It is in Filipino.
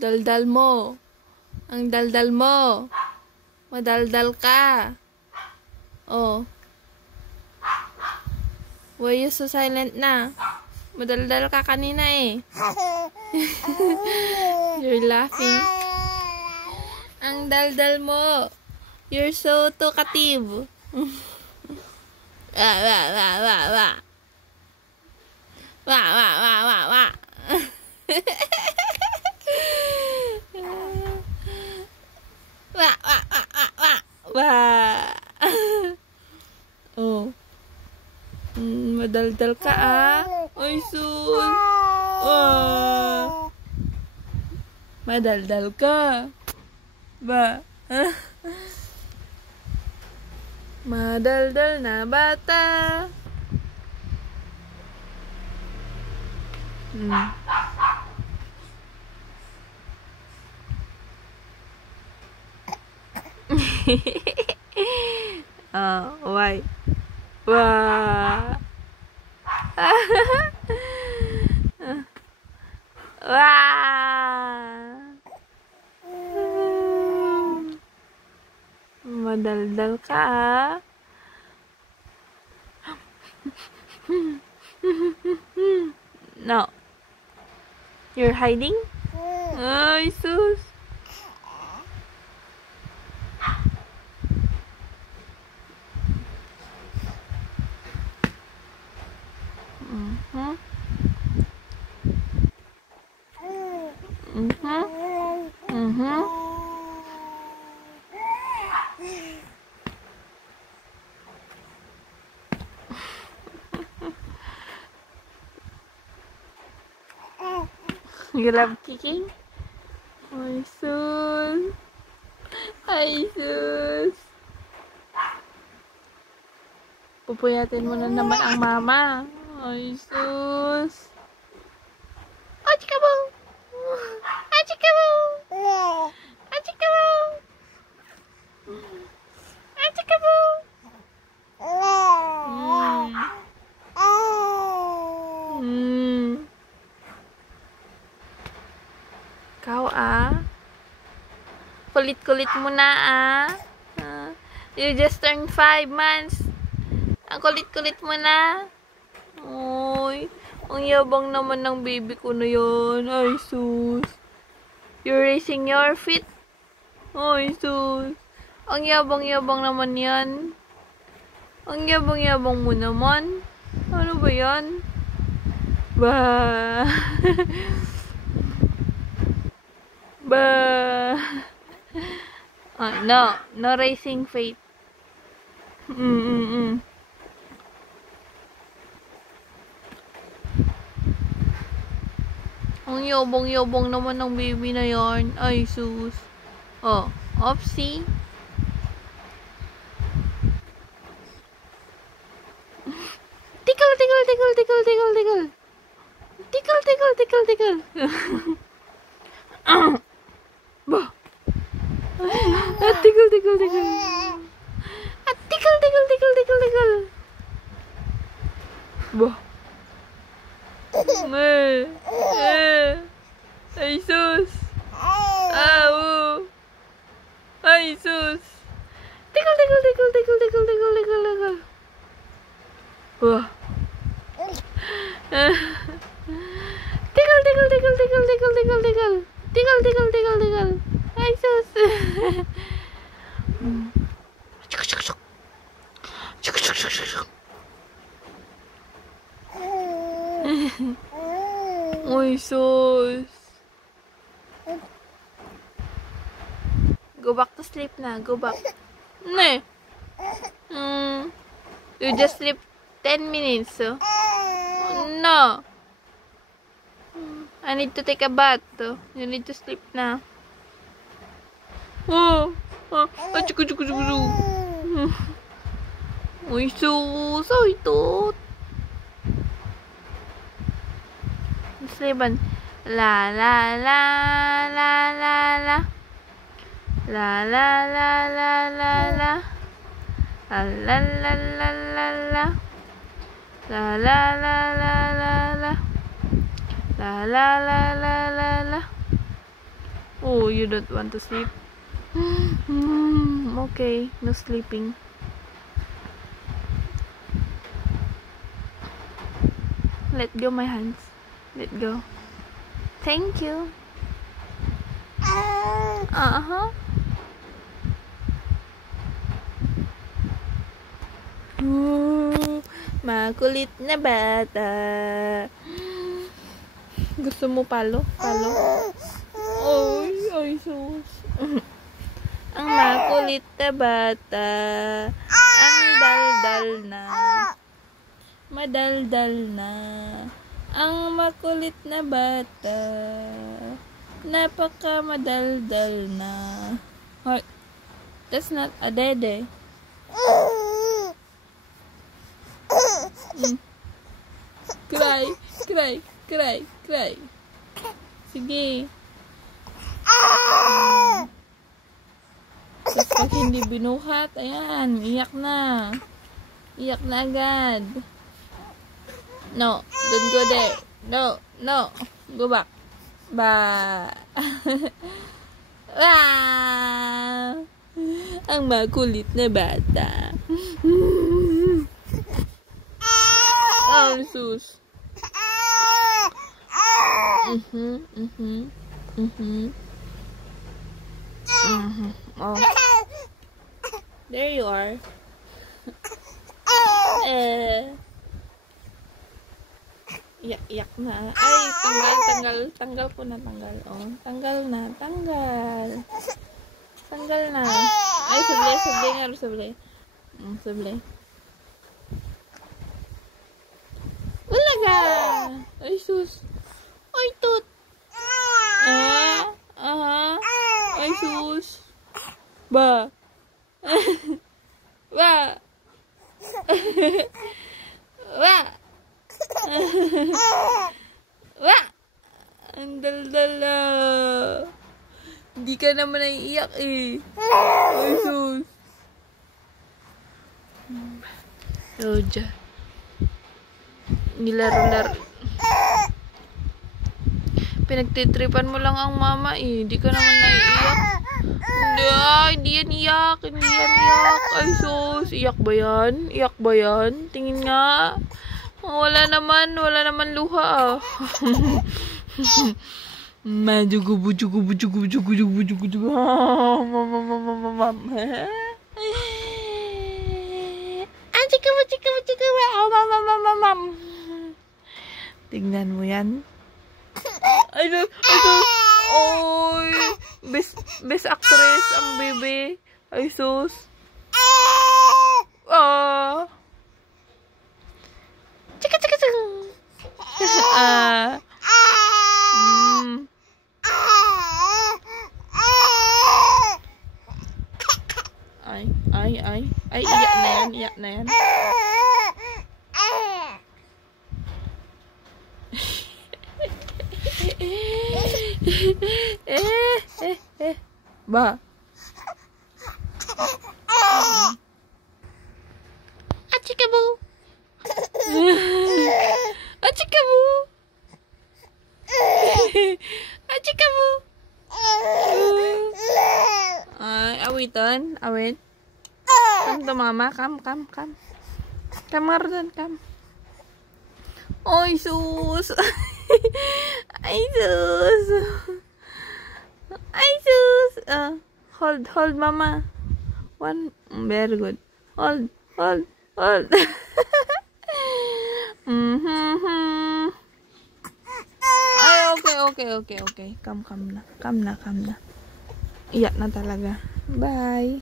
Daldal mo. Ang daldal mo. Madaldal ka. Oh. Why you so silent na? Madaldal ka kanina eh. You're laughing. Ang daldal mo. You're so talkative. Wa wa wa wa wa. Wa wa wa wa wa. Wa wa wa wa wa. Wa. Oh. Madaldal ka ah. Ay sus. Oh. Madaldal ka. Ba. Madaldal na bata. Why? Wah. Wah. Madaldal ka ah. No. You're hiding? Ay, sus. You love kicking? Ay, sus. Ay, sus. Pupuyatin mo na naman ang mama. Ay, sus. Achikabong! Achikabong! Achikabong! Achikabong! Kau kulit-kulit mo na you just turned 5 months. Ang kulit-kulit mo na. Uy, ang yabang naman ng baby ko na yun. Ay sus. You're raising your feet. Ay sus. Ang yabang-yabang naman yan. Ang yabang-yabang mo naman. Ano ba yan? Ba. Ba. No raising faith. Ang yabang-yabang naman ng baby na yarn. Ay sus. Oh, oopsie. Tickle, tickle, tickle, tickle, tickle, tickle. Tickle, tickle, tickle, tickle. Bah. Tickle, tickle, tickle. Tickle, tickle, tickle, tickle, tickle. Bah. Ay sus. Ay sus. Tickle, tickle, tickle, tickle, tickle, tickle, tickle, tickle. Wah. Tickle, tickle, tickle, tickle, tickle, tickle, tickle. Tickle, tickle, tickle, tickle. Ay sus. Uy, sus. Go back to sleep na. Go back. Ne. You just sleep 10 minutes. So. No. I need to take a bath. You need to sleep na. Chuku. Uy, sus. Ay, tot. Sleepan. La la la la la la. La la la la la la. La la la la la la. La la la la la la. La la la la la la. Oh, you don't want to sleep? Okay, no sleeping. Let go my hands. Let go. Thank you. Makulit na bata. Gusto mo palo? Palo? Ay, sus. Ang makulit na bata. Ang daldal na. Madaldal na. Ang makulit na bata. Napaka madaldal na. What? That's not a dede. Cry, cry, cry, cry. Sige. Tapos pag hindi binuhat, ayan, iyak na. Iyak na agad. No, don't go there. No, no. Go back. Ba. Ang makulit na bata. Oh, sus. Oh. There you are. Iyak na. Ay, tanggal ko na, tanggal. Oh, tanggal na, tanggal. Tanggal na. Ay, sablay nga, sablay. Sablay. Wala ka. Ay, sus. Ay, tut. Ay, sus. Ba. Ba. Ba. Wa! Ang daldala. Hindi ka naman naiiyak eh. Ay, sus. Roja. Nilaro-laro. Pinagtitripan mo lang ang mama eh. Hindi ka naman naiiyak. Hindi yan iyak. Hindi yan iyak. Ay, sus. Iyak ba yan? Iyak ba yan? Tingin nga. Wala naman luha ah. Majugubu. Tingnan mo yan. Ay, oy, best actress ang bebe. Ay, sus. Ay, iyak na yan. Ba. Achikabu. Achikabu. Achikabu. Ay, awitan. Awit. Come to mama. Come. Come Marlon, come. Ay, sus. Ay, sus. Ay, sus. Hold mama. One. Very good. Hold. Ay, okay. Come na. Iyak na talaga. Bye.